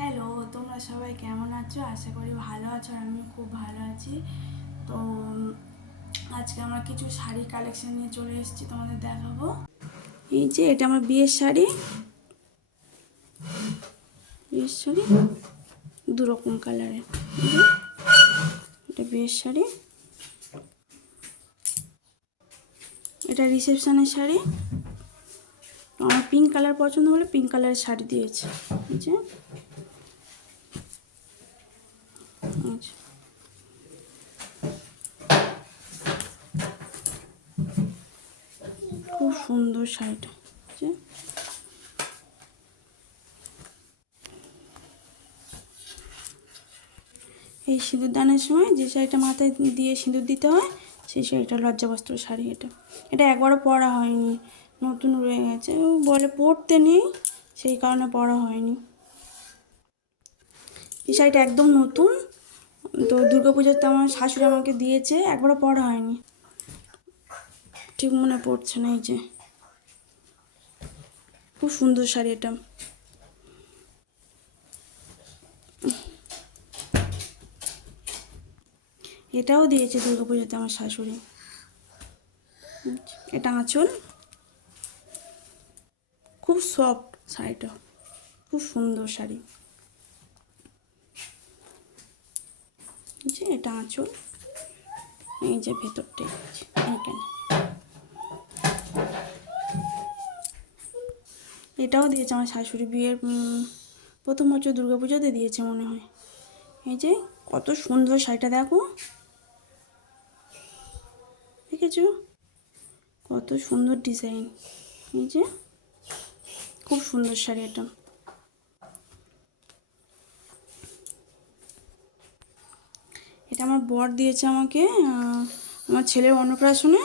Hello, তোমরা সবাই কেমন আছো? আশা করি ভালো আছো। আর আমি খুব ভালো আছি। তো আজকে আমরা কিছু শাড়ি কালেকশন নিয়ে চলে এসেছি, তোমাদের দেখাবো। এই যে এটা আমার বিয়ের শাড়ি, দু রকম কালারের। এটা বিয়ের শাড়ি, এটা রিসেপশনের শাড়ি। আমার পিঙ্ক কালার পছন্দ হলে পিঙ্ক কালারের শাড়ি দিয়েছে। এই যে খুব সুন্দর শাড়িটা। এই সিঁদুর দানের সময় যে শাড়িটা মাথায় দিয়ে সিঁদুর দিতে হয়, সেই শাড়িটা লজ্জাবস্ত্র শাড়ি। এটা একবারও পরা হয়নি, নতুন রয়ে গেছে। বলে পরতে নেই, সেই কারণে পরা হয়নি। এই শাড়িটা একদম নতুন, তো দুর্গাপূজাতে আমার শাশুড়ি আমাকে দিয়েছে, একবারও পরা হয়নি, ঠিক মনে পড়ছে না। এই যে খুব সুন্দর শাড়ি এটা। এটাও দিয়েছে দুর্গাপূজাতে আমার শাশুড়ি। এটা আঁচল, খুব সফট শাড়িটা, খুব সুন্দর শাড়ি। যে এটা আঁচল, এই যে ভেতরটা এইখানে। এটাও দিয়েছে আমার শাশুড়ি বিয়ের প্রথম বছর দুর্গাপূজাতে দিয়েছে মনে হয়। এই যে কত সুন্দর শাড়িটা, দেখো, দেখেছো কত সুন্দর ডিজাইন। এই যে খুব সুন্দর শাড়ি এটা। এটা আমার বর দিয়েছে আমাকে আমার ছেলের অন্নপ্রাশনে।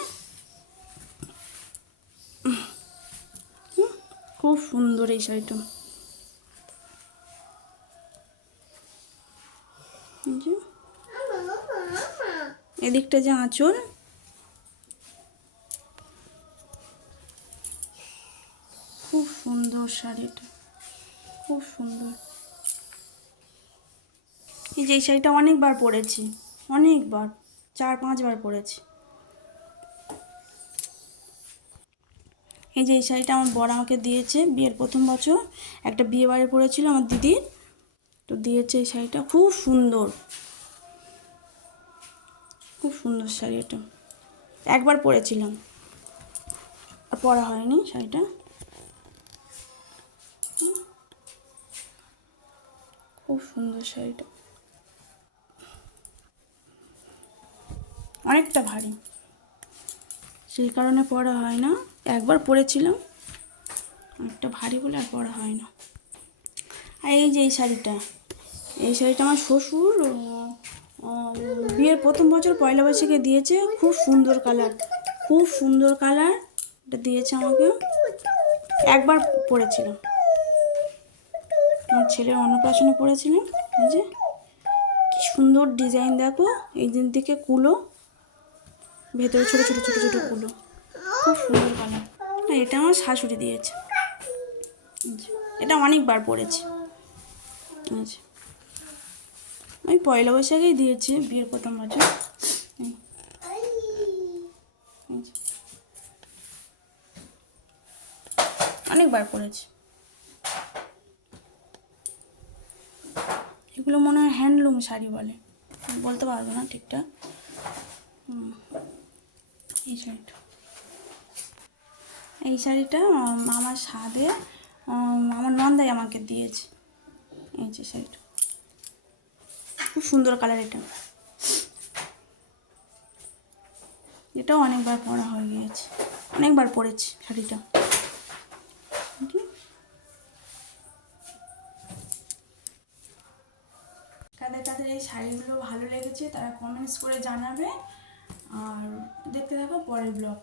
খুব সুন্দর এই শাড়িটা। এদিকটা যে আঁচল, খুব সুন্দর শাড়িটা, খুব সুন্দর। এই যে এই শাড়িটা অনেকবার পরেছি, অনেকবার, 4-5 বার পরেছি। এই যে এই শাড়িটা আমার বর আমাকে দিয়েছে বিয়ের প্রথম বছর, একটা বিয়ে বাড়ি পরেছিল আমার দিদির, তো দিয়েছে এই শাড়িটা। খুব সুন্দর, খুব সুন্দর শাড়ি এটা। একবার পরেছিলাম, আর পরা হয়নি শাড়িটা। খুব সুন্দর শাড়িটা, অনেকটা ভারী, সেই কারণে পরা হয় না। একবার পরেছিলাম, অনেকটা ভারী বলে আর পরা হয় না। আর এই যে এই শাড়িটা, এই শাড়িটা আমার শ্বশুর বিয়ের প্রথম বছর পয়লা বৈশাখে দিয়েছে। খুব সুন্দর কালার, খুব সুন্দর কালার। এটা দিয়েছে আমাকে, একবার পরেছিলাম, আমার ছেলের অন্নপ্রাশনে পরেছিলাম। এই যে কি সুন্দর ডিজাইন, দেখো, এই দিন থেকে কুলো, ভেতরে ছোটো ছোটো ছোটো ছোটো কুলো, খুব সুন্দর কালার। এটা আমার শাশুড়ি দিয়েছে, এটা অনেকবার পরেছি। আচ্ছা, আমি পয়লা বৈশাখেই দিয়েছি বিয়ের প্রথম বছর। অনেকবার পরেছি। এগুলো মনে হয় হ্যান্ডলুম শাড়ি বলে, বলতে পারবো না ঠিকঠাক। এই শাড়িটা, এই শাড়িটা আমার স্বাদে আমার নন্দাই আমাকে দিয়েছে। এই যে শাড়িটা, খুব সুন্দর কালার এটা। এটাও অনেকবার পরা হয়ে গিয়েছে, অনেকবার পরেছি শাড়িটা। কাদের কাদের এই শাড়িগুলো ভালো লেগেছে তারা কমেন্টস করে জানাবে। আর দেখতে থাকো পরের ব্লগ।